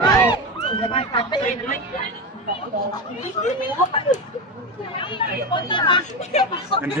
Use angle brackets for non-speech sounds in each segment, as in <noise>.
อันนี้เห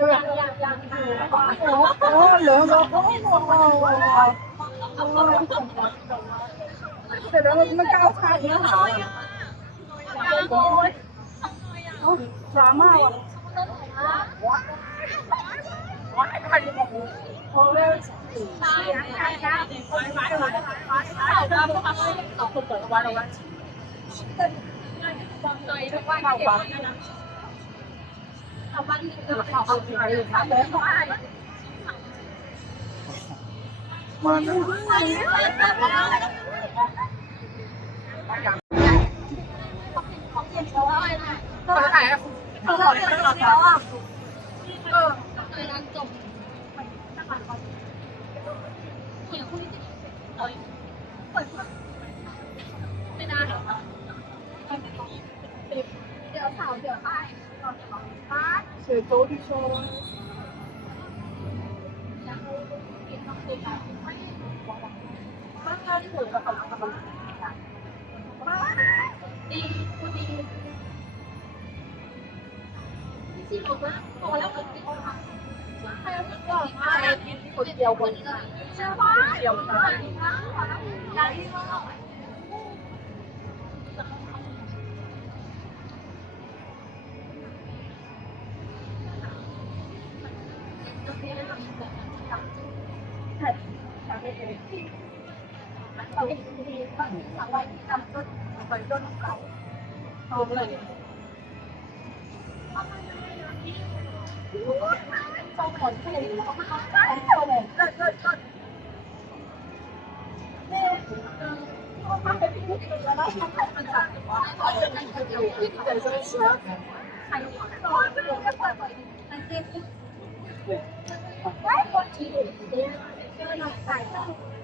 รอมาให้เยอะแต่แล้วมันก้าวขาดเนื้อหาดราม่าว่ะ มานะก็ถ่ายเขาขอได้ไหมคะ the golden showers. Thank you. เสือโต๊ะที่โชว์ดีคุณดีที่บอกว่าพอแล้วคนที่เขาทำใครเอาไปก่อนมาคนเดียวคนเชื่อว่าเดี๋ยวมาได้ก็เอาเลย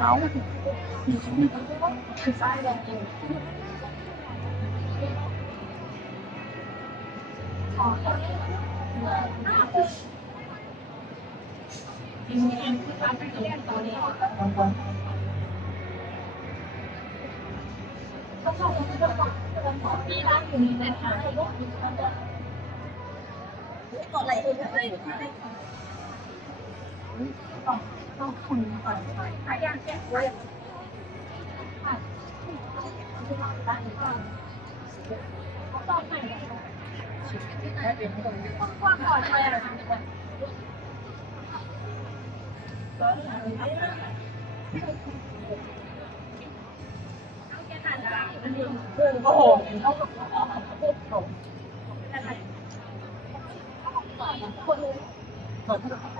เอาโอ้โห เใส่กระยองไม่เป็นอย่างมันมันดีเอาดีนี่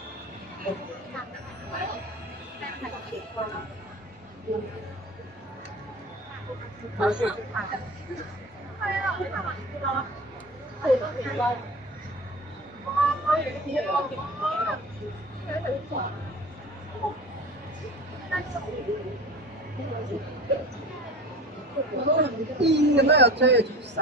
<laughs> 係咁样又難見晒。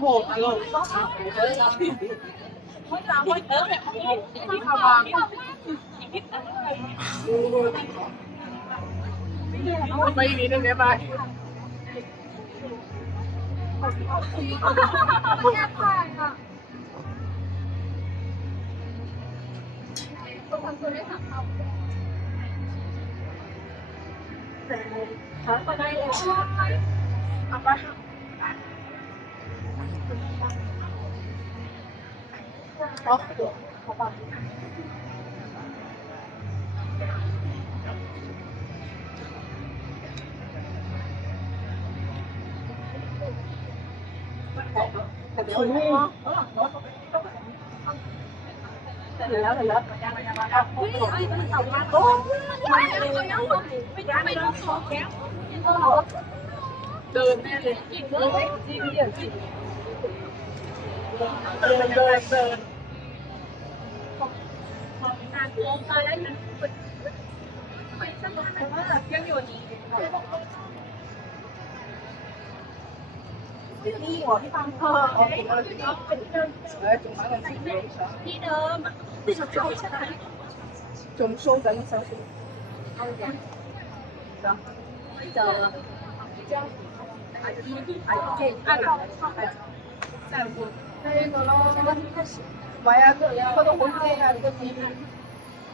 โหดเกินไม่ตามไม่เติมเนี่ยที่ขาวบางไปนี้นึงเนี่ยไปแต่เลยถ้าไปได้แล้วเอาไป Đó. Hãy tự mình về về đi của cái phòng thờ ở cái nơi chúng nó là gì đấy đi đâu mà đi chỗ chỗ chúng xuống dẫn sao xuống không dạ rồi bây giờ Thank you. 那个咯，唔係啊，佢都好驚啊，個面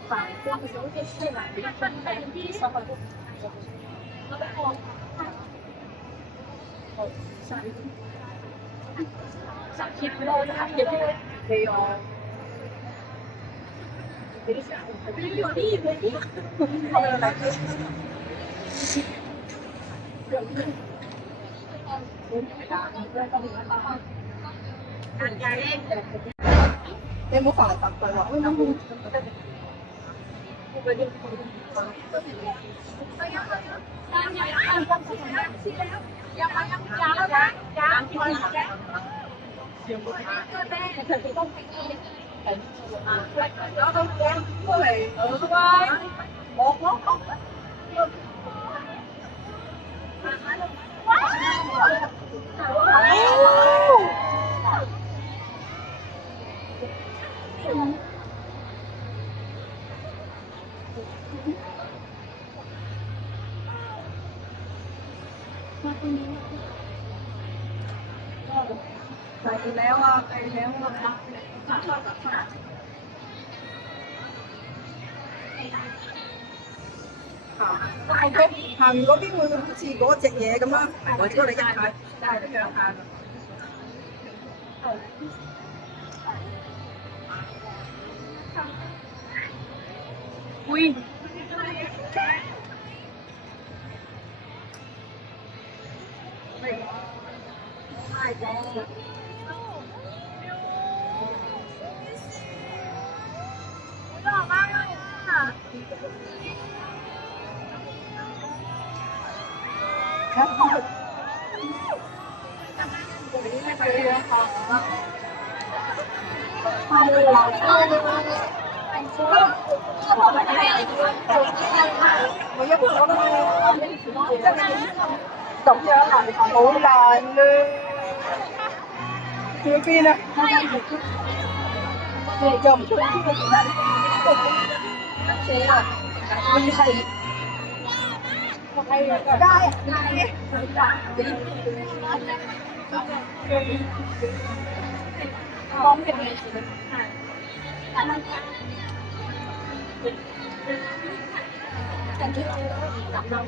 白咗，好似黐埋啲手去。好，三三千多，三千多，沒有。等一下，我有力没力？好了，来。Thank you. 你唔好發嚟發去喎，我諗唔得。Hãy subscribe cho kênh Ghiền Mì Gõ Để không bỏ lỡ những video hấp dẫn 行嗰邊會好似嗰只嘢咁啊，我哋一睇，就系。 ครับตกเยอะหน่อยของโอ้ยลานเลยคือปีนะจมชุดที่มันอยู่นั่นมีใคร ได้ได้ร้องเป็นไงแต่ที่เรา